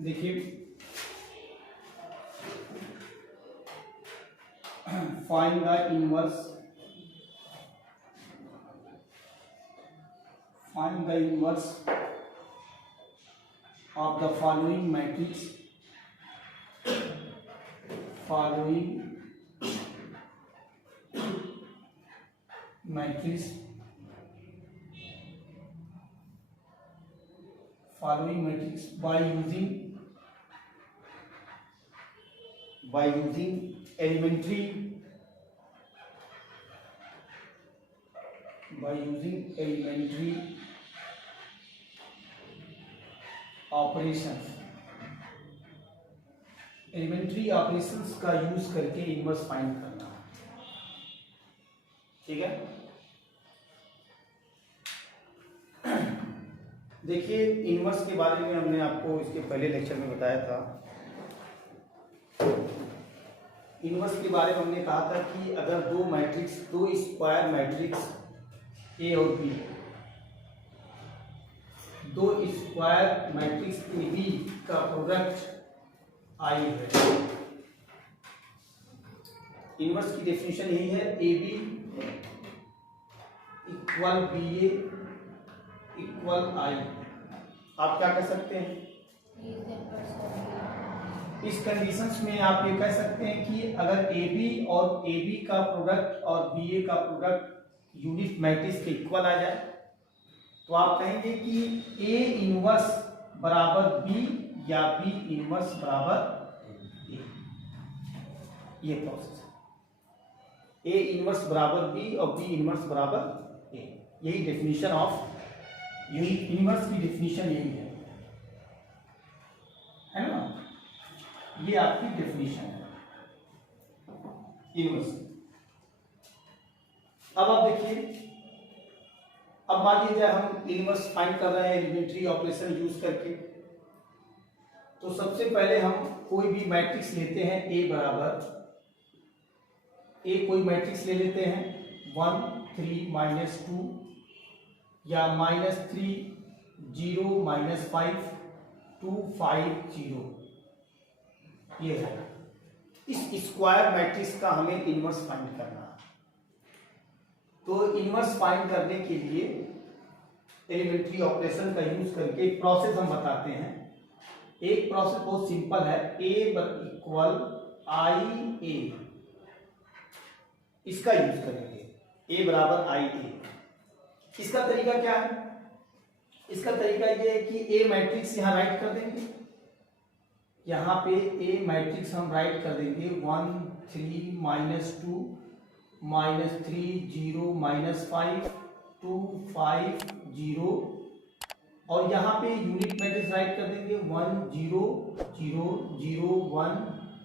देखिए find the inverse of the following matrix by using elementary operations का use करके inverse find करना। ठीक है, देखिए इनवर्स के बारे में हमने आपको इसके पहले लेक्चर में बताया था। इनवर्स के बारे में हमने कहा था कि अगर दो स्क्वायर मैट्रिक्स ए और बी, दो स्क्वायर मैट्रिक्स ए बी का प्रोडक्ट आई है। इनवर्स की डेफिनेशन यही है, A B equal B A equal I. आप क्या कह सकते हैं इस कंडीशंस में? आप ये कह सकते हैं कि अगर ए बी का प्रोडक्ट और बी ए का प्रोडक्ट यूनिट मैट्रिक्स के इक्वल आ जाए तो आप कहेंगे कि ए इनवर्स बराबर बी या बी इनवर्स बराबर ए। ये प्रोसेस है, ए इनवर्स बराबर बी और बी इनवर्स बराबर ए। यही डेफिनेशन ऑफ इनवर्स की डेफिनेशन यही है ना? ये आपकी डेफिनेशन है इनवर्स। अब आप देखिए, अब मान लीजिए हम इनवर्स फाइंड कर रहे हैं एलिमेंट्री ऑपरेशन यूज करके। तो सबसे पहले हम कोई भी मैट्रिक्स लेते हैं, ए बराबर ए कोई मैट्रिक्स ले लेते हैं 1 3 -2 या -3 0 -5 2 5 0। ये है, इस स्क्वायर मैट्रिक्स का हमें इनवर्स फाइंड करना है। तो इनवर्स फाइंड करने के लिए एलिमेंट्री ऑपरेशन का यूज करके एक प्रोसेस हम बताते हैं। एक प्रोसेस बहुत सिंपल है, ए इक्वल आई ए, इसका यूज करेंगे, ए बराबर आई ए। इसका तरीका क्या है? इसका तरीका ये है कि ए मैट्रिक्स यहां राइट कर देंगे, यहां पे ए मैट्रिक्स हम राइट कर देंगे 1 3 -2 -3 0 -5 2 5 0, और यहाँ पे यूनिट मैट्रिक्स राइट कर देंगे 1 0 0 0 1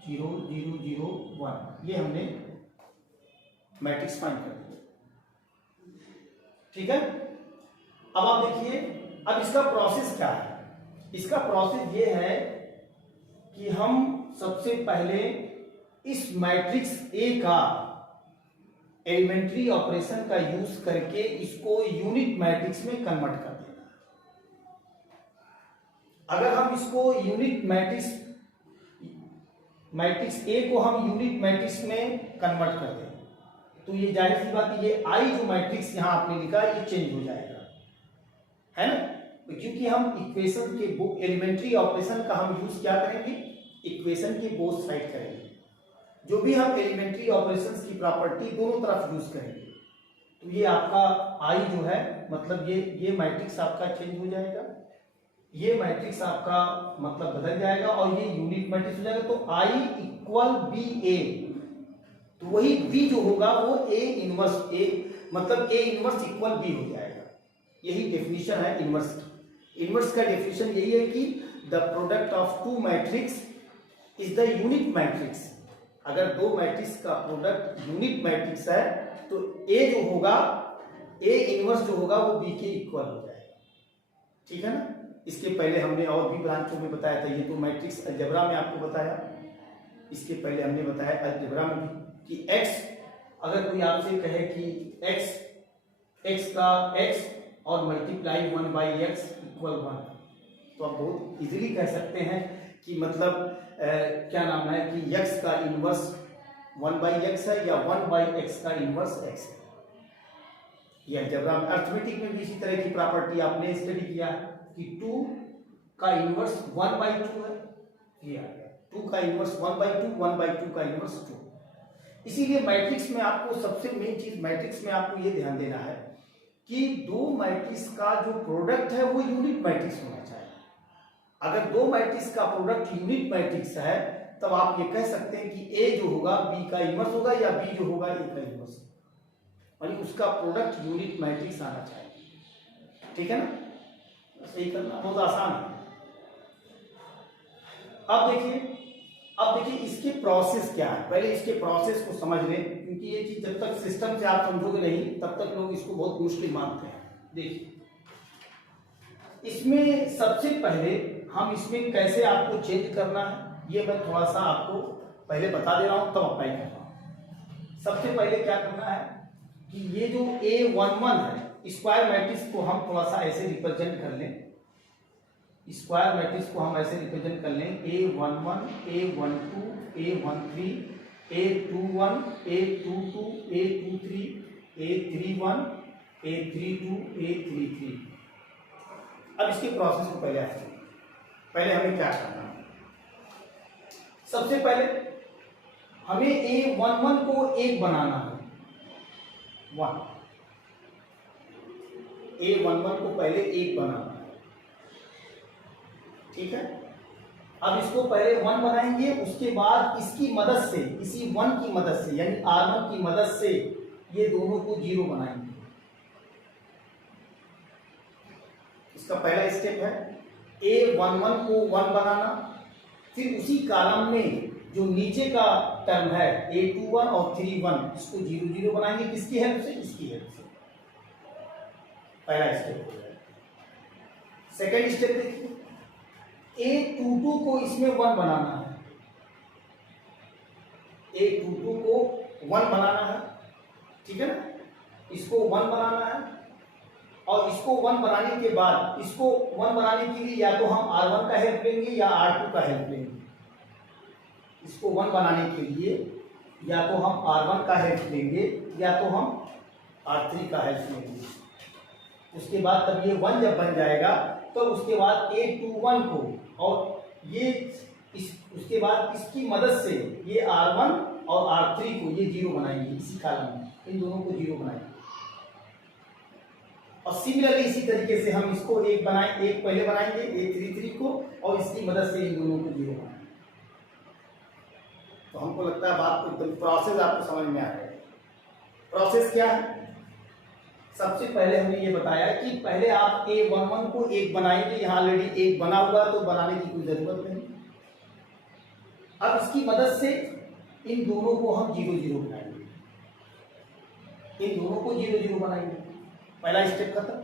0 0 0 1। ये हमने मैट्रिक्स फाइंड कर दिया। ठीक है, अब आप देखिए, अब इसका प्रोसेस क्या है? इसका प्रोसेस ये है कि हम सबसे पहले इस मैट्रिक्स ए का एलिमेंट्री ऑपरेशन का यूज करके इसको यूनिट मैट्रिक्स में कन्वर्ट कर देना। अगर हम इसको यूनिट मैट्रिक्स ए को हम यूनिट मैट्रिक्स में कन्वर्ट कर दें तो ये जाहिर सी बात, ये आई जो मैट्रिक्स यहां आपने लिखा ये चेंज हो जाएगा, है ना? क्योंकि हम इक्वेशन के एलिमेंट्री ऑपरेशन का हम यूज क्या करेंगे? इक्वेशन के बोथ साइड करेंगे। जो भी हम एलिमेंट्री ऑपरेशंस की प्रॉपर्टी दोनों तरफ यूज करेंगे तो ये आपका आई जो है, मतलब ये मैट्रिक्स आपका चेंज हो जाएगा, ये मैट्रिक्स आपका मतलब बदल जाएगा और ये यूनिट मैट्रिक्स हो जाएगा। तो आई इक्वल बी ए, तो वही बी जो होगा वो ए इनवर्स ए, मतलब ए इनवर्स इक्वल बी हो जाएगा। यही डेफिनेशन है इनवर्स की। इनवर्स का डेफिनेशन यही है कि the product of two matrix is the unit matrix. अगर दो मैट्रिक्स का प्रोडक्ट यूनिट मैट्रिक्स है तो ए जो होगा, ए इनवर्स जो होगा वो बी के इक्वल हो जाएगा। ठीक है ना? इसके पहले हमने और भी ब्रांचों में बताया था, ये तो मैट्रिक्स अलजेब्रा में आपको बताया, इसके पहले हमने बताया अलजेब्रा में भी कि x, अगर कोई आपसे कहे कि x का x और मल्टीप्लाई 1/x इक्वल 1, तो आप बहुत इजीली कह सकते हैं कि मतलब क्या नाम है कि x का इनवर्स 1/x है या 1/x का इनवर्स x है। ये अलजेब्रा में, अर्थमेटिक में भी इसी तरह की प्रॉपर्टी आपने स्टडी किया है कि 2 का इनवर्स 1/2 है। ये आ गया 2 का इनवर्स 1/2, 1/2 का इनवर्स 2। इसीलिए मैट्रिक्स में आपको सबसे मेन चीज मैट्रिक्स में आपको ये ध्यान देना है कि दो मैट्रिक्स का जो प्रोडक्ट है वो यूनिट मैट्रिक्स होना चाहिए। अगर दो मैट्रिक्स का प्रोडक्ट यूनिट मैट्रिक्स है तब आप ये कह सकते हैं कि ए जो होगा बी का इनवर्स होगा या बी जो होगा ए का इनवर्स, यानी उसका प्रोडक्ट यूनिट मैट्रिक्स आना चाहिए। ठीक है ना, सही करना बहुत आसान है। अब देखिए इसके प्रोसेस क्या है, पहले इसके प्रोसेस को समझ लें, क्योंकि ये चीज जब तक सिस्टम से आप समझोगे नहीं तब तक लोग इसको बहुत मुश्किल मानते हैं। देखिए इसमें सबसे पहले हम इसमें कैसे आपको चेंज करना है ये मैं थोड़ा सा आपको पहले बता दे रहा हूं, तब अप्लाई कर रहा हूं। सबसे पहले क्या करना है कि ये जो A11 है स्क्वायर मैट्रिक्स को हम थोड़ा सा ऐसे रिप्रेजेंट कर लें। स्क्वायर मैट्रिक्स को हम ऐसे रिप्रेजेंट कर लें A11, A12, A13, A21, A22, A23, A31, A32, A33। अब इसके प्रोसेस को पहले हमें क्या करना है। सबसे पहले हमें A11 को 1 बनाना है, 1। A11 को पहले 1 बनाना है, ठीक है। अब इसको पहले 1 बनाएंगे, उसके बाद इसकी मदद से, इसी 1 की मदद से यानी R1 की मदद से ये दोनों को 0 बनाएंगे। इसका पहला स्टेप है A11 को 1 बनाना, फिर उसी कॉलम में जो नीचे का टर्म है A21 और 31 इसको 0 0 बनाएंगे। किसकी हेल्प से? इसकी हेल्प से। पहला स्टेप हो गया। सेकेंड स्टेप देखिए, A22 को इसमें 1 बनाना है, A22 को 1 बनाना है, ठीक है ना। इसको 1 बनाना है और इसको 1 बनाने के बाद, इसको 1 बनाने के लिए या तो हम R1 का हेल्प लेंगे या R2 का हेल्प लेंगे। इसको 1 बनाने के लिए या तो हम R1 का हेल्प लेंगे या तो हम R3 का हेल्प लेंगे। उसके बाद तब ये 1 जब बन जाएगा तो उसके बाद A21 को और ये उसके बाद इसकी मदद से ये R1 और R3 को ये 0 बनाएंगे। इसी कॉलम में इन दोनों को 0 बनाएंगे। और सिमिलरली इसी तरीके से हम इसको एक पहले बनाएंगे A33 को और इसकी मदद से इन दोनों को 0 बनाएंगे। तो हमको लगता है बात को प्रोसेस आपको समझ में आ गया। प्रोसेस क्या है? सबसे पहले हमने ये बताया कि पहले आप A11 को 1 बनाएंगे, यहाँ ऑलरेडी 1 बना हुआ तो बनाने की कोई जरूरत नहीं। अब इसकी मदद से इन दोनों को हम 0 0 बनाएंगे, इन दोनों को 0 0 बनाएंगे। पहला स्टेप खत्म।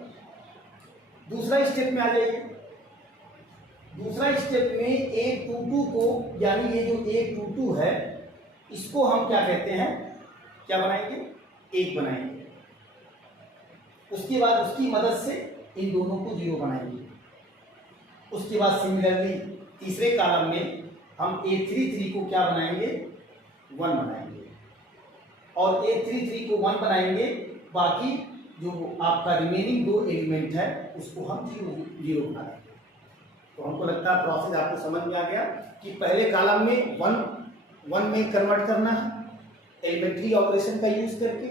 दूसरा स्टेप में आ जाइए। दूसरा स्टेप में A22 को, यानी ये जो A22 है इसको हम क्या कहते हैं, क्या बनाएंगे? 1 बनाएंगे। उसके बाद उसकी मदद से इन दोनों को 0 बनाएंगे। उसके बाद सिमिलरली तीसरे कॉलम में हम A33 को क्या बनाएंगे? 1 बनाएंगे और A33 को 1 बनाएंगे। बाकी जो आपका रिमेनिंग 2 एलिमेंट है उसको हम 0 0 बना देंगे। तो हमको लगता है प्रोसेस आपको समझ में आ गया कि पहले कॉलम में 1 में कन्वर्ट करना है एलिमेंट्री ऑपरेशन का यूज करके,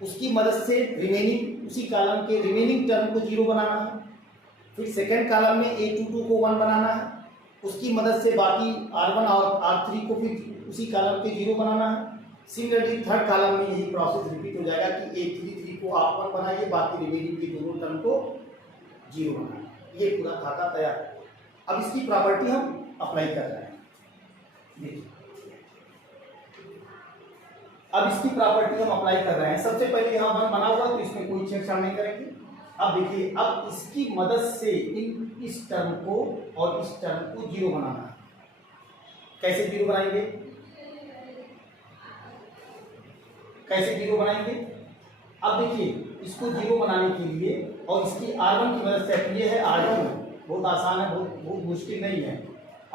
उसकी मदद से रिमेनिंग उसी कॉलम के रिमेनिंग टर्म को 0 बनाना है। फिर सेकेंड कॉलम में A22 को 1 बनाना है, उसकी मदद से बाकी R1 और R3 को फिर उसी कॉलम के 0 बनाना है। सिमिलरली थर्ड कॉलम में यही प्रोसेस रिपीट हो जाएगा कि A33 को आप 1 बनाइए, बाकी रिमेनिंग के दोनों टर्म को 0 बनाना। ये पूरा खाता तैयार है। अब इसकी प्रॉपर्टी हम अप्लाई कर रहे हैं। देखिए अब इसकी प्रॉपर्टी हम अप्लाई कर रहे हैं। सबसे पहले यहाँ 1 बना हुआ तो इसमें कोई छेड़छाड़ नहीं करेंगे। अब देखिए, अब इसकी मदद से इस टर्म को और इस टर्म को 0 बनाना है। कैसे 0 बनाएंगे? कैसे 0 बनाएंगे? अब देखिए इसको 0 बनाने के लिए और इसकी R1 की मदद से, ये है R1, बहुत आसान है, बहुत मुश्किल नहीं है।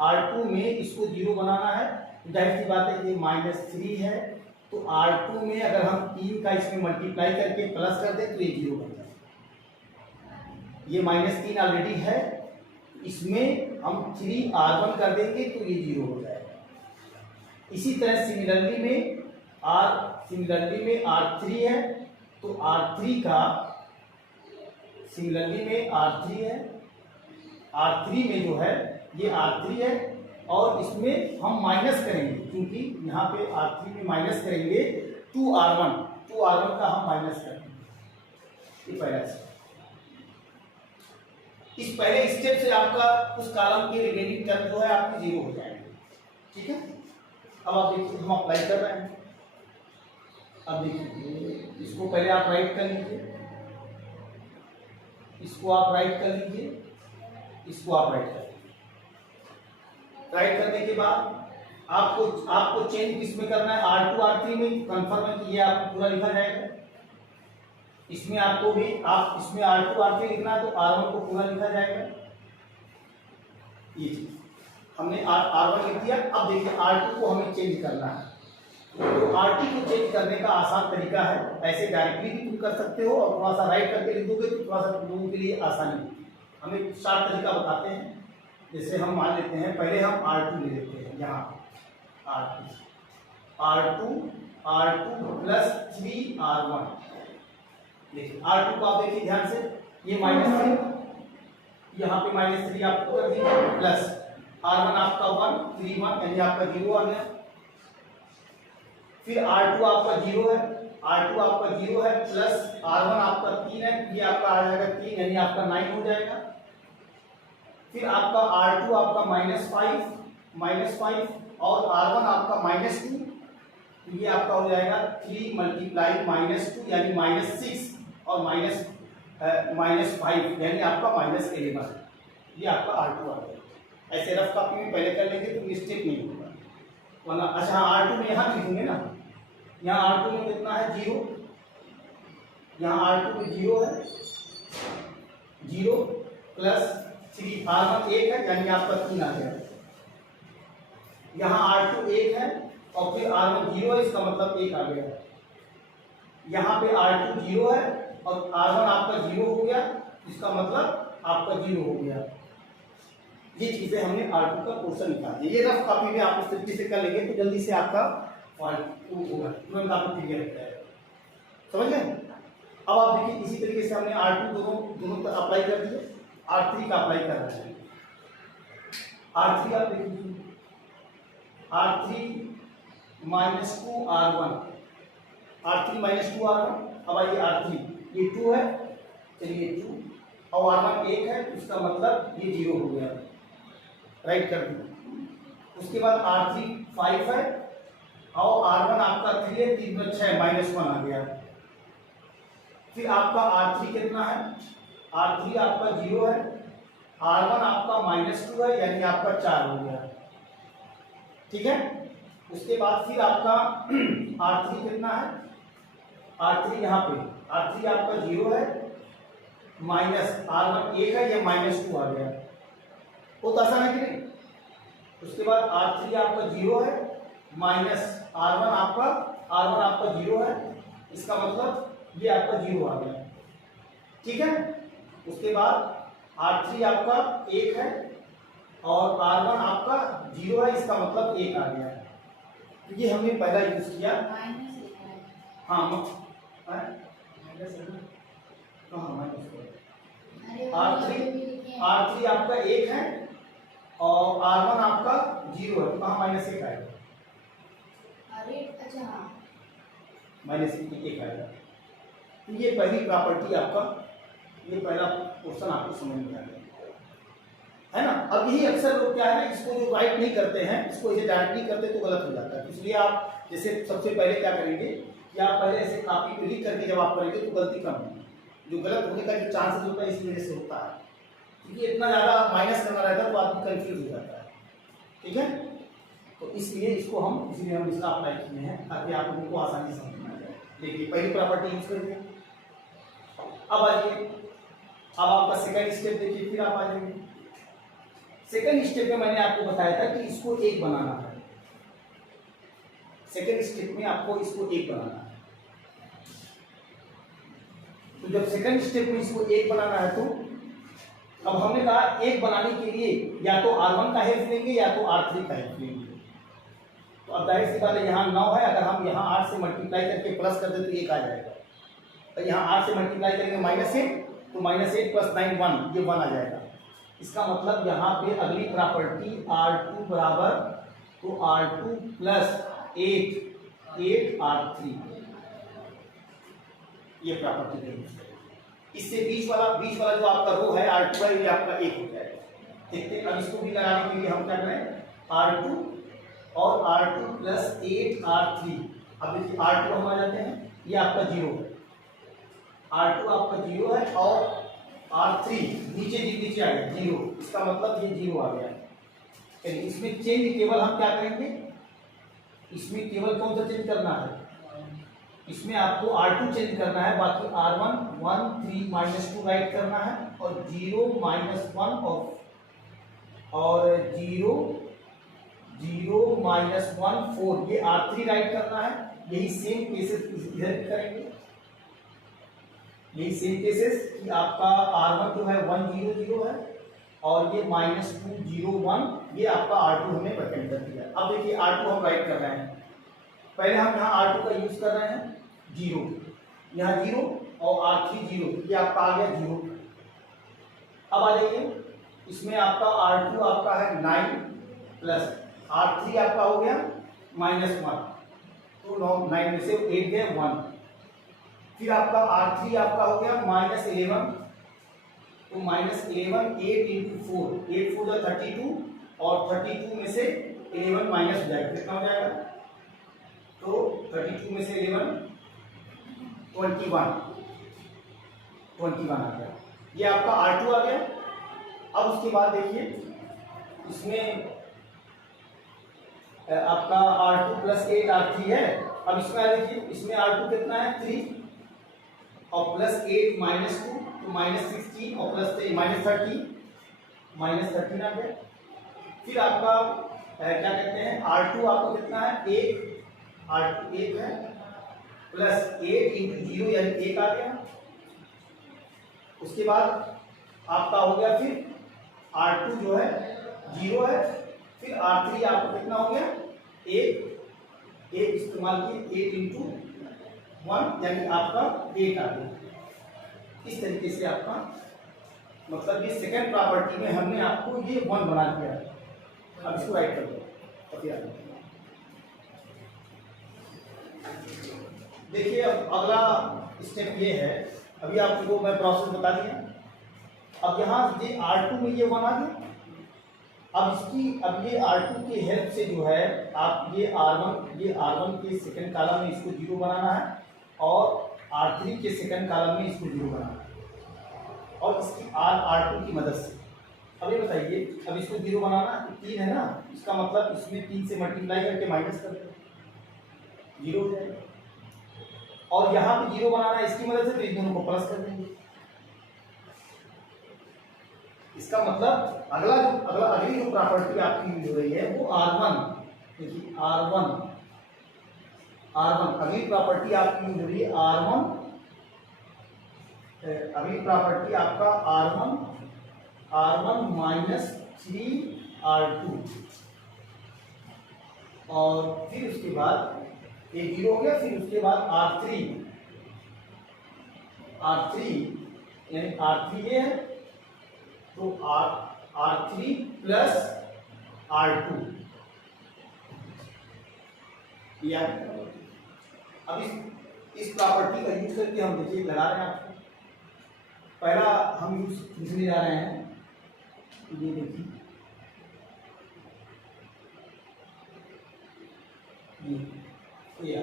R2 में इसको 0 बनाना है, जाहिर सी बात है ये -3 है, तो R2 में अगर हम 3 का इसमें मल्टीप्लाई करके प्लस कर दें तो ये 0 बन जाए। ये -3 ऑलरेडी है, इसमें हम 3R1 कर देंगे तो ये 0 हो जाएगा। इसी तरह सिमिलरली में R3 है, तो R3 का सिमिलरली में R3 है, R3 में जो है ये R3 है और इसमें हम माइनस करेंगे, क्योंकि यहाँ पे R3 में माइनस करेंगे 2R1 का हम माइनस करेंगे। ये पहला स्टेप। इस पहले स्टेप से आपका उस कॉलम के रिमेनिंग टर्म जो है आपकी 0 हो जाएंगे। ठीक है, अब आप देखिए हम अप्लाई कर रहे हैं। अब देखिए इसको पहले आप राइट कर लीजिए, इसको आप राइट कर लीजिए, इसको आप राइट कर लीजिए। राइट करने के बाद आपको चेंज किसमें करना है, R2 R3 में कंफर्म है कि ये आपको पूरा लिखा जाएगा। इसमें आपको भी इसमें R2 R3 लिखना है तो R1 को पूरा लिखा जाएगा। ये चीज हमने R1 लिख दिया। अब देखिए R2 को हमें चेंज करना है, तो R2 को चेंज करने का आसान तरीका है, ऐसे डायरेक्टली भी तुम कर सकते हो और थोड़ा सा राइट करके लिख दोगे तो थोड़ा सा लोगों के लिए आसानी होगी। हम एक शार्ट तरीका बताते हैं। जैसे हम मान लेते हैं, पहले हम R2 ले लेते हैं, यहाँ R2 प्लस 3R1। देखिए R2 को आप देखिए ध्यान से, ये -3, यहाँ पे -3 आपको कर दीजिए, प्लस R1 आपका 1 3 1 यानी आपका 0 आ गया। फिर R2 आपका 0 है, प्लस R1 आपका 3 है, ये आपका आ जाएगा 3 यानी आपका 9 हो जाएगा। फिर आपका R2 आपका -5 और R1 आपका -2, तो ये आपका हो जाएगा 3 मल्टीप्लाई -2 यानी -6 और -5 यानी आपका -11। ये आपका R2 आ गया। ऐसे रफ कॉपी में पहले कर लेंगे तो मिस्टेक नहीं होगा, वरना अच्छा R2 में यहाँ लिखूंगे ना, यहाँ R2 में कितना है 0, यहाँ R2 में 0 है, 0 प्लस 3 R1 1 है यानी आपका 3 आ गया। यहाँ R2 1 है और फिर R1 0 है, इसका मतलब 1 आ गया। यहाँ पे R2 0 है और R1 आपका 0 हो गया, इसका मतलब आपका 0 हो गया। ये चीजें हमने R2 का पोर्शन निकाल दिया। ये रफ कॉपी में आप इस तरीके से कर लेंगे तो जल्दी से आपका होगा, तुरंत आपको क्लियर हो जाएगा। समझ गए? अब आप देखिए इसी तरीके से हमने R2 दोनों पर अप्लाई कर दिए, R3 का अप्लाई कर रहे हैं। R3 आप देखिए, R3 -2R1, अब आइए R3, ये 2 है, चलिए 2 और R1 1 है, इसका मतलब ये 0 हो गया, राइट कर दिया। उसके बाद R3 5 है और R1 आपका 3 है, 3 में 6 -1 आ गया। फिर आपका R3 कितना है, R3 आपका 0 है, R1 आपका -2 है यानी आपका 4 हो गया। ठीक है, उसके बाद फिर आपका R3 कितना है, R3 यहाँ पे R3 आपका 0 है, माइनस R1 1 है, ये -2 आ गया। बहुत आसान है कि नहीं? उसके बाद R3 आपका 0 है, माइनस R1 आपका 0 है, इसका मतलब ये आपका 0 आ गया। ठीक है, उसके बाद R3 आपका 1 है और R1 आपका 0 है, इसका मतलब 1 आ गया। तो ये हमने पहला यूज किया। हाँ R3 आपका 1 है और R1 आपका 0 है, तो कहाँ -1 आएगा, -1 आएगा। तो ये पहली प्रॉपर्टी आपका, ये पहला क्वेश्चन आपको समझ में आ गया है ना। अब यही अक्सर लोग क्या है ना, इसको जो राइट नहीं करते हैं, इसको इसे डायरेक्ट नहीं करते तो गलत हो जाता है। इसलिए आप जैसे सबसे पहले क्या करेंगे कि आप पहले ऐसे कॉपी पे लिख करके जब आप करेंगे तो गलती कम होगी, जो गलत होने का जो चांसेस होता है इस वजह से होता है, क्योंकि इतना ज़्यादा माइनस करना रहता है तो आदमी कंफ्यूज हो जाता है। ठीक है, तो इसलिए हम इसका अप्लाई किए हैं ताकि आप लोगों को आसानी समझ में आ जाए। देखिए पहली प्रॉपर्टी यूज करिए। अब आइए, अब आपका सेकंड स्टेप देखिए, फिर आप आ जाएंगे। सेकेंड स्टेप में मैंने आपको बताया था कि इसको एक बनाना है, सेकेंड स्टेप में आपको इसको एक बनाना है। तो जब सेकेंड स्टेप में इसको एक बनाना है तो अब हमने कहा एक बनाने के लिए या तो R1 का हेल्प लेंगे या तो R3 का हेल्प लेंगे। तो अब जाहिर सी बात है यहाँ 9 है, अगर हम यहाँ 8 से मल्टीप्लाई करके प्लस कर दे तो 1 आ जाएगा, और यहाँ 8 से मल्टीप्लाई करेंगे -8 तो -8 + 9 1, ये 1 आ जाएगा। इसका मतलब यहाँ पे अगली प्रॉपर्टी R2 बराबर तो R2 + 8 R3, ये प्रॉपर्टी है। इससे बीच वाला जो आपका रो है R2 है, ये आपका 1 हो जाएगा। देखते हैं, अब इसको भी लगाने के लिए हम क्या करें, R2 और R2 + 8 R3। अब देखिए R2 हम आ जाते हैं, ये आपका 0 है, R2 आपका 0 है और R3 नीचे आ गया 0, इसका मतलब ये 0 आ गया। चलिए इसमें चेंज केवल हम क्या करेंगे, इसमें केवल कौन सा चेंज करना है, इसमें आपको R2 चेंज करना है, बाकी R1 1 3 -2 राइट करना है और 0 -1 और 0 0 -1 4 ये R3 राइट करना है। यही सेम केसेस इधर भी करेंगे, यही सेम केसेस कि आपका R1 जो है 1 0 0 है और ये -2 0 1, ये आपका R2 हमने वैकेंट कर दिया। अब देखिए R2 हम राइट कर रहे हैं, पहले हम यहाँ R2 का यूज कर रहे हैं 0, यहाँ 0 और R3 0, ये आपका आ गया 0। अब आ जाइए, इसमें आपका R2 आपका है 9 प्लस R3 आपका हो गया -1, तो 9 में से 8 गए 1, फिर आपका R3 आपका हो गया -11, तो -11 8 × 4, 8 4 32 और 32 में से 11 माइनस हो जाएगा, कितना हो जाएगा, तो 32 में से 11 21 आ गया, ये आपका R2 आ गया। अब उसके बाद देखिए इसमें आपका R2 + 8 R3 है। अब इसमें देखिए इसमें R2 कितना है 3 और +8 -2 तो -16 और +3 -13 आ गया। फिर आपका क्या कहते हैं R2 आपको कितना है 1, R2 1 है +8 × 0 यानी 1 आ गया। उसके बाद आपका हो गया फिर R2 जो है 0 है, फिर R3 आपको कितना हो गया 1 इस्तेमाल किए 8 × 1 यानी आपका 8 आ गया। इस तरीके से आपका मतलब ये सेकंड प्रॉपर्टी में हमने आपको ये 1 बना दिया। अब इसको राइट कर दो। देखिए अब अगला स्टेप ये है, अभी आपको मैं प्रोसेस बता दिया। अब यहाँ ये R2 में ये 1 आ गया। अब ये R2 की हेल्प से जो है आप ये R1 के सेकंड कॉलम में इसको 0 बनाना है और R3 के सेकंड कॉलम में इसको 0 बनाना है और इसकी R2 की मदद से। अब ये बताइए, अब इसको 0 बनाना 3 है ना, इसका मतलब इसमें 3 से मल्टीप्लाई करके माइनस कर दो 0 हो जाएगा, और यहाँ पे 0 बनाना है इसकी मदद से, तो इन दोनों को प्लस कर देंगे। इसका मतलब अगली जो प्रॉपर्टी आपकी यूज हो रही है वो R1, देखिए R1 अगली प्रॉपर्टी आपकी यूज हो रही है R1, अगली प्रॉपर्टी आपका R1 -3 R2 और फिर उसके बाद ये 0 हो गया, फिर उसके बाद R3 यानी R3 ये है तो R3 + R2 या अब इस प्रॉपर्टी का यूज करके हम देखिए लगा रहे हैं आपको। पहला हम यूज लिखने जा रहे हैं, ये देखिए ये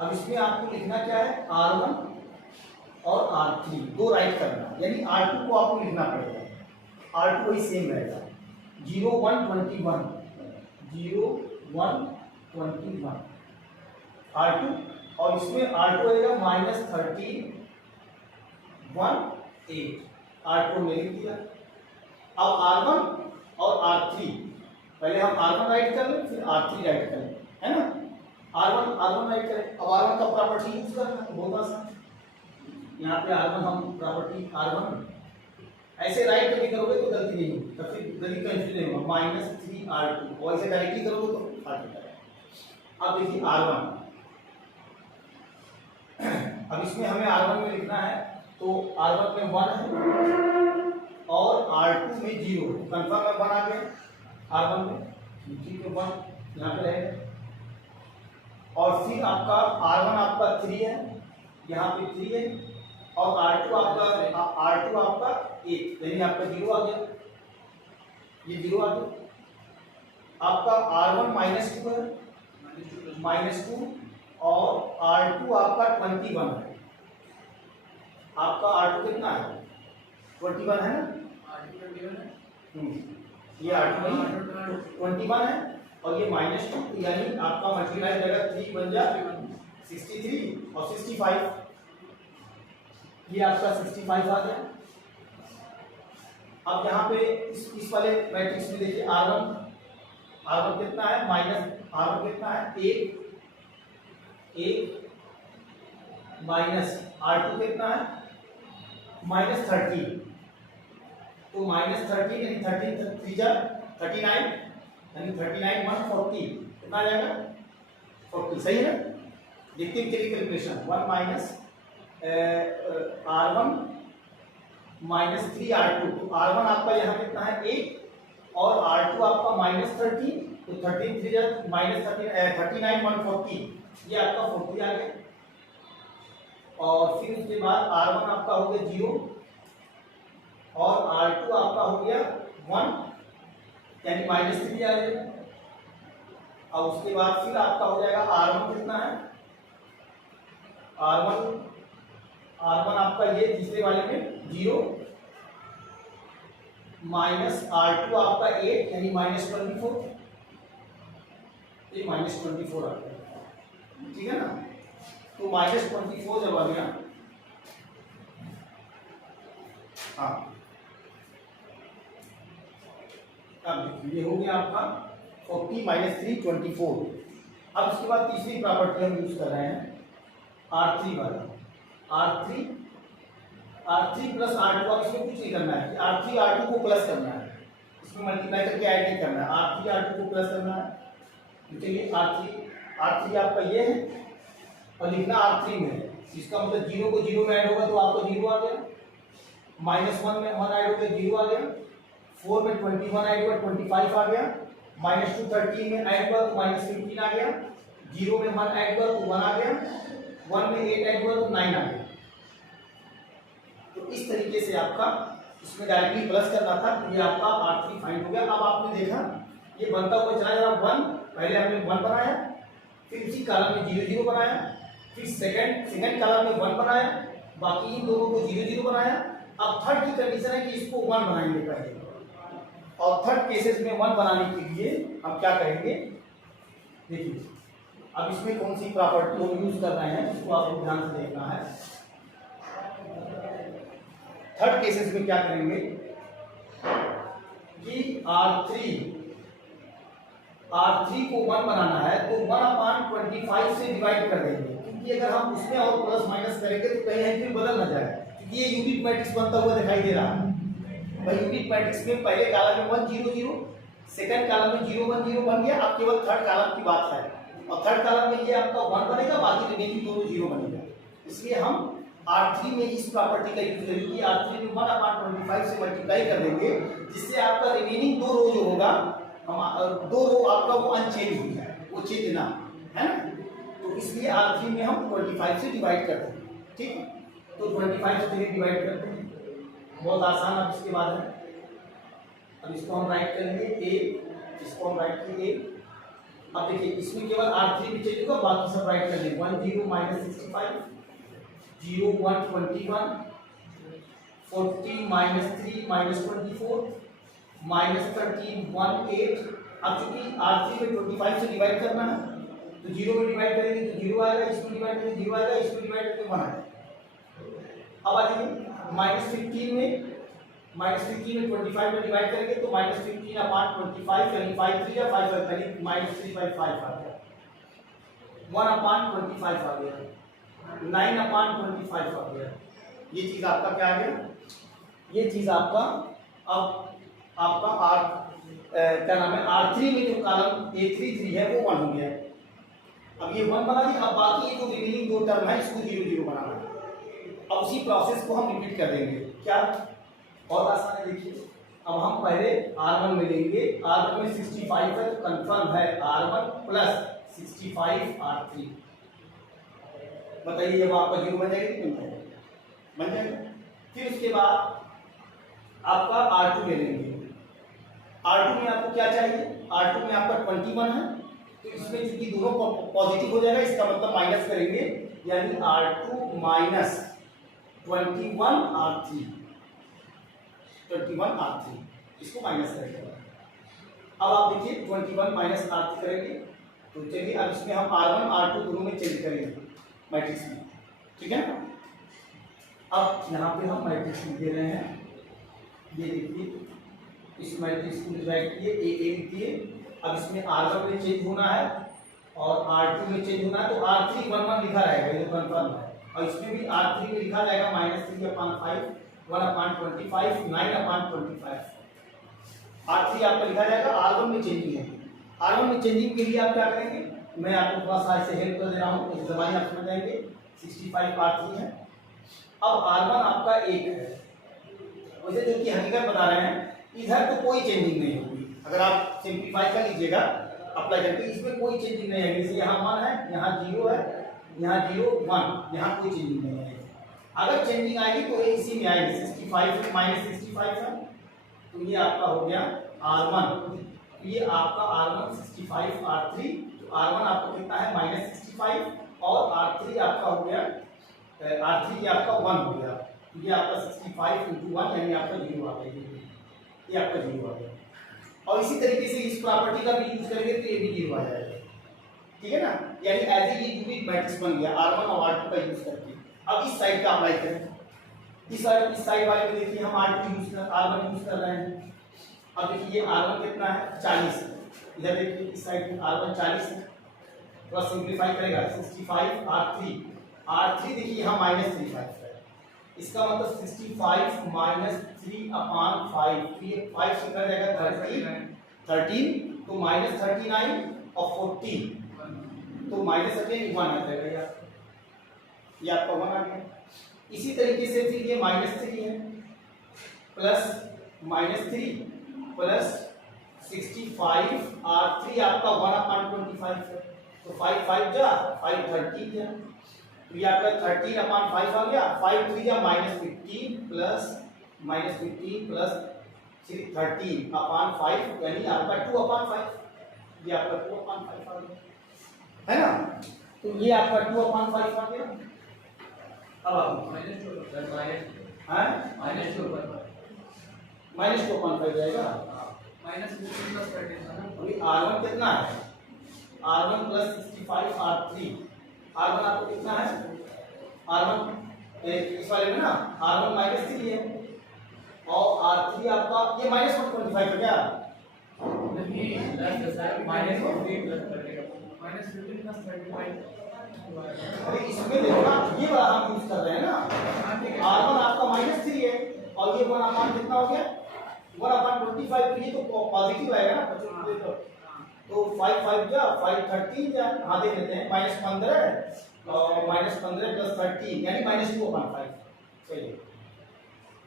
अब इसमें आपको लिखना क्या है R1 और R3 दो राइट करना, यानी R2 को आपको लिखना पड़ेगा, R2 वही सेम रहेगा 0 1 21 R2 और इसमें R2 आएगा -13 1 8 R2 में लिख दिया। अब R1 और R3, पहले हम R1 राइट कर लें फिर R3 राइट कर लें, है ना। R1 राइट करें। अब R1 का प्रॉपर्टी यूज करना है, बहुत आसान। यहाँ पे R1 हम प्रॉपर्टी R1 ऐसे राइट कभी करोगे तो गलती नहीं होगी, तब फिर गलती कंफ्यूज नहीं होगा। -3R2 और ऐसे डायरेक्टली करोगे तो फाल्ट करेगा। अब देखिए R1, अब इसमें हमें R1 में लिखना है तो R1 में 1 है और R2 में 0 है। कंफर्म है 1 आ गया R1 में, ठीक है 1 यहाँ पे रहेगा। और फिर आपका R1 आपका 3 है, यहाँ पे 3 है और R2 आपका 1, यानी आपका 0 आ गया, ये 0 आ गया। आपका R1 -2 है, -2 और R2 आपका 21 है। आपका R2 कितना है? 21 है ना? ये R2 21 है और ये -2, यानी आपका मल्टीप्लाई जगह 3 बन जाए 63 और 65, ये आपका 65 आ गया। अब यहाँ पे इस वाले मैट्रिक्स में देखिए R1 कितना है? R1 कितना है? 1 माइनस R2 कितना है? -13, तो -13 यानी 13 3 39, यानी 39 140 कितना आ जाएगा? 40, सही है। देखते हैं कैलकुलेशन। 1 माइनस R1 -3R2, तो R1 आपका यहाँ कितना है? 1 और R2 आपका -13, तो 13 3 -39 140, ये आपका 40 आ गया। और फिर उसके बाद R1 आपका हो गया 0 और R2 आपका हो गया 1, यानी -3 आ गया। और उसके बाद फिर आपका हो जाएगा R1 कितना है? R1 आपका ये तीसरे वाले में 0 माइनस R2 आपका 8, यानी -24, ये -24 आ गया, ठीक है ना। तो -24 जब आ गया, हाँ अब ये हो गया आपका 40 - 3 24। अब इसके बाद तीसरी प्रॉपर्टी हम यूज कर रहे हैं R3 वाला। R3 प्लस R2, अब इसमें कुछ नहीं करना है, R3 R2 को प्लस करना है, इसमें मल्टीप्लाई करके ऐड नहीं करना है, R3 R2 को प्लस करना है। तो चलिए R3 आपका ये है और लिखना R3 में, इसका मतलब 0 को 0 में ऐड होगा तो आपको 0 आ गया, -1 में 1 ऐड हो गया 0 आ गया, 4 में 21 ऐड हुआ 25 आ गया, -2 13 में ऐड हुआ तो -15 आ गया, 0 में 1 ऐड हुआ तो 1 आ गया, 1 में 8 ऐड हुआ तो 9 आ गया। तो इस तरीके से आपका इसमें डायरेक्टली प्लस करना था, तो ये आपका R3 फाइंड हो गया। अब आपने देखा ये बनता हुआ चला जा रहा 1, पहले हमने 1 बनाया, फिर उसी कॉलम में 0 0 बनाया, फिर सेकंड कॉलम में 1 बनाया, बाकी इन दोनों को 0 0 बनाया। अब थर्ड की कंडीशन है कि इसको 1 बनाएंगे पहले, और थर्ड केसेस में 1 बनाने के लिए हम क्या करेंगे, देखिए अब इसमें कौन सी प्रॉपर्टी हम यूज कर रहे हैं इसको आपको ध्यान से देखना है। थर्ड केसेस में क्या करेंगे कि R3 को 1 बनाना है तो 1/25 से डिवाइड कर देंगे, क्योंकि अगर हम उसमें और प्लस माइनस करेंगे तो कहीं है फिर बदल ना जाए, क्योंकि ये यूनिट मैट्रिक्स बनता हुआ दिखाई दे रहा है। भाई यूनिट मैट्रिक्स में पहले कॉलम में 1 0 0, सेकंड कॉलम में 0 1 0 बन गया, अब केवल थर्ड कॉलम की बात है, और थर्ड कॉलम में ये आपका 1 बनेगा, बाकी रिमेनिंग दोनों 0 बनेगा। इसलिए हम R3 में इस प्रॉपर्टी का यूज करेंगे, R3 में 1/25 से मल्टीप्लाई कर देंगे, जिससे आपका रिमेनिंग 2 रो जो होगा, हम 2 रो आपका वो अनचेंज हो जाए, वो चेंज ना, है ना। तो इसलिए R3 में हम 25 से डिवाइड करते हैं, ठीक है। तो 25 से डिवाइड करते हैं, बहुत आसान। अब इसके बाद है, अब इसको हम राइट करेंगे A, इसको हम राइट करेंगे A। अब देखिए इसमें केवल R3 भी चेंज होगा, बाकी सब राइट कर देंगे। 1 0 -65, 0 1 21, 40 -3 -24, -13 1 8। अब चूंकि R3 में 25 से डिवाइड करना है तो 0 में डिवाइड करेंगे तो 0 आएगा, इसमें डिवाइड करेंगे 0 आएगा, इसमें डिवाइड करके 1 आएगा। अब आ जाइए -15 में -15 में 25 में डिवाइड करेंगे तो -15/25 यानी 5 3 या 5 5 यानी -3/5 आ गया। 1/25 आ गया, 9/25 आ गया। ये चीज आपका क्या आ गया? ये चीज आपका अब आपका आर क्या नाम है, R3 में जो कॉलम A33 है वो 1 हो गया। अब ये 1 बना दिया। अब बाकी ये जो रिमेनिंग दो टर्म है इसको 0 0 बनाना है। अब उसी प्रोसेस को हम रिपीट कर देंगे। क्या और आसान है, देखिए अब हम पहले R1 में लेंगे। R1 में 65 है तो कंफर्म है R1 प्लस 65 R3। बताइए जब आपका 0 बन जाएगा नहीं बन जाएगा। फिर उसके बाद आपका R2 ले लेंगे। R2 में आपको क्या चाहिए? R2 में आपका 21 है तो इसमें चूंकि दोनों पॉजिटिव हो जाएगा इसका मतलब माइनस करेंगे, यानी R2 माइनस 21 R3, 21 R3 इसको माइनस करेंगे। अब आप देखिए 21 माइनस R3 करेंगे तो चलिए अब इसमें हम R1 R2 दोनों में चेंज करेंगे मैट्रिक्स में, ठीक है। अब यहाँ पे हम मैट्रिक्स लिख दे रहे हैं। ये देखिए इस मैट्रिक्स को डिवाइड किए ए लिखिए। अब इसमें R1 में चेंज होना है और R2 में चेंज होना है तो R3 1 1 लिखा रहेगा, ये कंफर्म है। और इसमें भी R3 में लिखा जाएगा -3/5 1/25 9/25। R3 आपका लिखा जाएगा। R1 में चेंजिंग है। R1 में चेंजिंग के लिए आप क्या करेंगे, मैं आपको थोड़ा सा ऐसे हेल्प कर दे रहा हूँ, इस जमाने आप समझ जाएंगे। 65 R3 है। अब R1 आपका 1 है, वैसे जो कि हकीकत बता रहे हैं इधर तो कोई चेंजिंग नहीं होगी। अगर आप सिंप्लीफाई कर लीजिएगा अप्लाई करके, इसमें कोई चेंजिंग नहीं है। जैसे यहाँ 1 है, यहाँ 0 है, यहाँ 0 1, यहाँ कोई चेंजिंग नहीं है। अगर चेंजिंग आएगी तो ये इसी में आएगी। 65 -65 है तो ये आपका हो गया R1। ये आपका R1 65 R3, तो R1 आपका कितना है -65 और R3 आपका हो गया R3 आपका 1 हो गया। ये आपका 65 × 1 यानी आपका 0 आ गया। ये आपका 0 आ गया। और इसी तरीके से इस प्रॉपर्टी का भी यूज करेंगे तो ये भी 0 आ जाएगा, ठीक है ना। यानी एज ए यूनिट मैट्रिक्स बन गया R1 और R2 का यूज करके। अब इस साइड का अप्लाई करें। इस साइड वाले में देखिए हम R1 यूज कर रहे हैं। अब देखिए R1 कितना है 40 है। इधर देखिए इस साइड में R1 40 है, थोड़ा सिंप्लीफाई करेगा 65 R3 देखिए यहाँ -35 है। इसका मतलब 65 -3/5, ये 5 से कर जाएगा 13 तो -39 और 40 तो -39 1 आ जाएगा। ये आपका 1 आ गया। इसी तरीके से फिर ये -3 है प्लस -3 प्लस 65 R3 आपका 1/25 है तो 5 5 जा 5 13 जा, तो ये आपका 13/5 आ गया। 5 3 जा -15 प्लस -15 प्लस 13/5 यानी आपका 2/5। ये आपका 2/5 आ गया, है ना। तो ये आपका 2/5 आ गया। अब आप -2/5 जाएगा। अभी R1 कितना है? R1 plus 65 R3। R1 आपको कितना है? R1 इस वाले में ना R1 -3 है और R3 आपका ये -125 है क्या? अरे इसमें देखो ना ये वाला हम यूज कर रहे हैं ना। R1 आपका -3 है और ये 1/, कितना हो गया 1/25। ये तो पॉजिटिव आएगा ना, तो 5 5 जा 5 13 जा, हाँ देख लेते हैं -15 और -15 प्लस 13 यानी -2/5 सही है।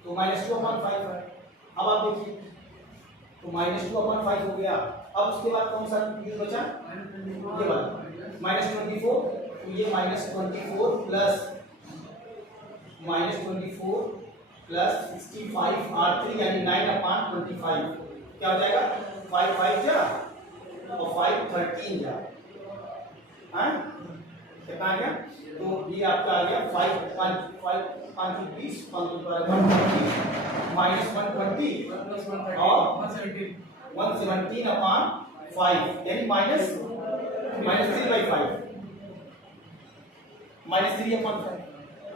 तो -2/5 है। अब आप देखिए तो -2/5 हो गया। अब उसके बाद कौन सा यूज बचा? ये वाला -24, तो ये -24 प्लस -65 R3 यानी 9/25 क्या हो जाएगा 5 5 जा और 5 13 जा, हाँ कितना आ गया? तो ये आपका आ गया 5 5 5 5 20 -120 और 117/5 यानी -3/5 -3/5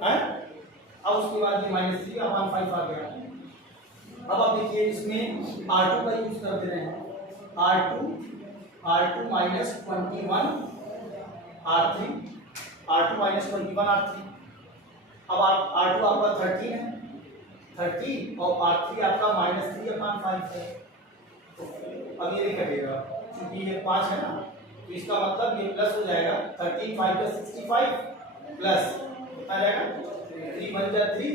है। अब उसके बाद ये -3/5 आ गया। अब आप देखिए इसमें R2 का यूज कर दे रहे हैं, R2 minus 21 R3, R2 minus 21 R3। अब R2 आपका 13 है, 30 और R3 आपका माइनस 3/5 है। तो अब ये नहीं कटेगा क्योंकि ये 5 है ना, तो इसका मतलब ये प्लस हो जाएगा 13 5 का 65 प्लस कितना जाएगा 3 बन जाए 3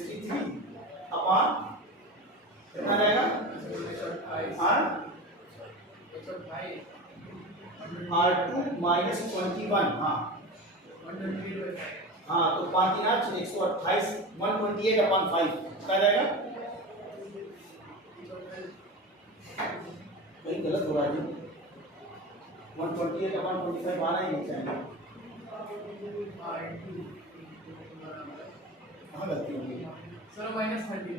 63 अपॉन कितना जाएगा R2 माइनस 21। हाँ तो 5 3 128 128/5 क्या जाएगा, कहीं गलत हो रहा है, 128/25 आना ही नहीं चाहिए, कहाँ गलती होगी सर? -30 है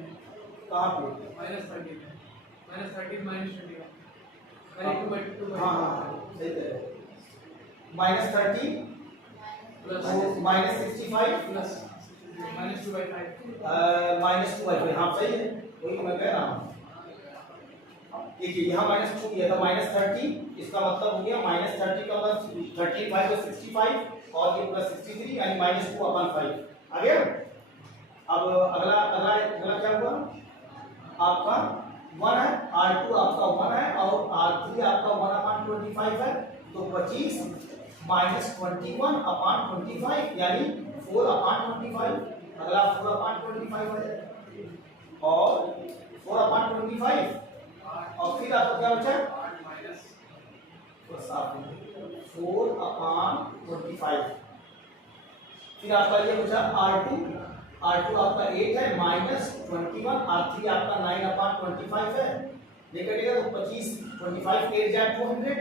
कहाँ पे, -30 है, -30 -21 हाँ सही है, -30 -65 प्लस -2/5 -2/5। हाँ सही है, वही मैं कह रहा हूँ। देखिए यहाँ -2 किया था, -30 इसका मतलब हो गया -30 का मतलब 13 5 का 65 और ये प्लस 63 यानी -2/5 आ गया। अब अगला अगला अगला क्या हुआ, आपका 1 है, R2 आपका 1 है और R3 आपका 1/25 है, तो 25 -21/25 यानी 4/25। अगला 4/25 है और 4/25 और फिर आपका क्या बचा 4/25। फिर आपका ये बचा R2 आपका 8 है -21, R3 आपका 9/25 है, निकलेगा तो 25 25 8 जाए 200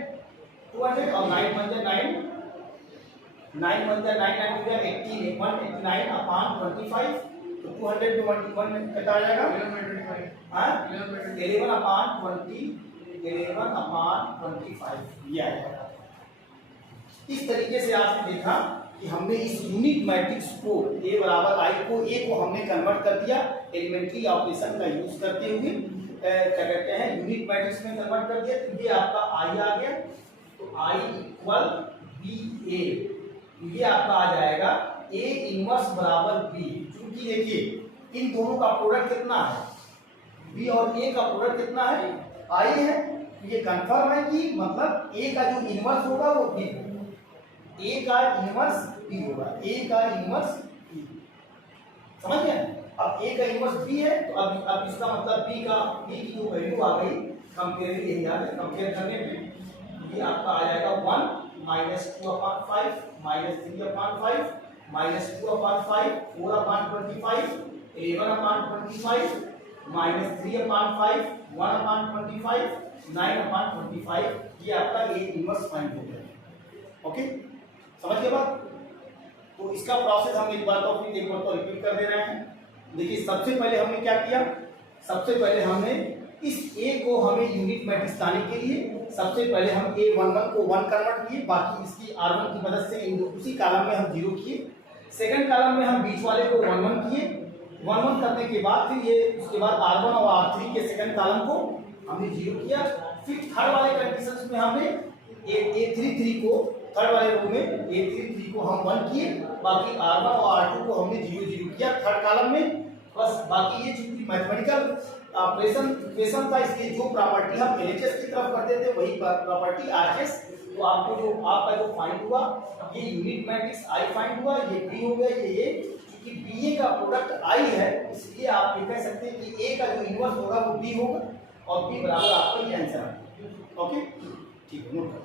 और 9 बन जाए 9 बन जाए 9 9 जाए 18 189/25, तो 221 में कटा जाएगा 11/25 ये आएगा। इस तरीके से आपने देखा कि हमने इस यूनिट मैट्रिक्स को A बराबर I को A को हमने कन्वर्ट कर दिया एलिमेंट्री ऑपरेशन का यूज करते हुए, क्या कहते हैं यूनिट मैट्रिक्स में कन्वर्ट कर दिया, तो ये आपका I आ गया, तो I इक्वल BA, ये आपका आ जाएगा A इनवर्स बराबर B। क्योंकि देखिए इन दोनों का प्रोडक्ट कितना है, B और A का प्रोडक्ट कितना है I है, ये कंफर्म है कि मतलब A का जो इनवर्स होगा वो B, A का इनवर्स B होगा, A का इनवर्स B, समझ गए। अब A का इनवर्स B है तो अब इसका मतलब B की जो वैल्यू आ गई कंपेयर यही आ गई, कंपेयर करने में ये आपका आ जाएगा 1 -2/5 -3/5 -2/5 4/25 11/25 -3/5 1/25 9/25, ये आपका A इनवर्स फाइंड हो गया। ओके समझ गए बात। तो इसका प्रोसेस हम एक बार तो रिपीट कर दे रहे हैं। देखिए सबसे पहले हमने क्या किया, सबसे पहले हमने इस A को हमें यूनिट मैट्रिक्स लाने के लिए सबसे पहले हम A11 को 1 कन्वर्ट किए, बाकी इसकी R1 की मदद से उसी कॉलम में हम 0 किए, सेकंड कॉलम में हम बीच वाले को 1 1 किए, 1 1 करने के बाद फिर ये उसके बाद R1 और R3 के सेकंड कॉलम को हमने 0 किया, फिर थर्ड वाले कंडीशंस में हमने A33 को थर्ड वाले रो में A33 को हम 1 किए, बाकी R1 और R2 को हमने 0 0 किया थर्ड कॉलम में। बस बाकी ये चूंकि मैथमेटिकल ऑपरेशन इक्वेशन था इसलिए जो प्रॉपर्टी हम LHS की तरफ करते थे वही प्रॉपर्टी RHS, तो आपको जो आपका जो फाइंड हुआ ये यूनिट मैट्रिक्स I फाइंड हुआ, ये B हो गया, ये क्योंकि BA का प्रोडक्ट I है इसलिए आप ये कह सकते हैं कि A का जो इनवर्स होगा वो B होगा और B बराबर आपका ये आंसर आएगा। ओके ठीक है, नोट करो।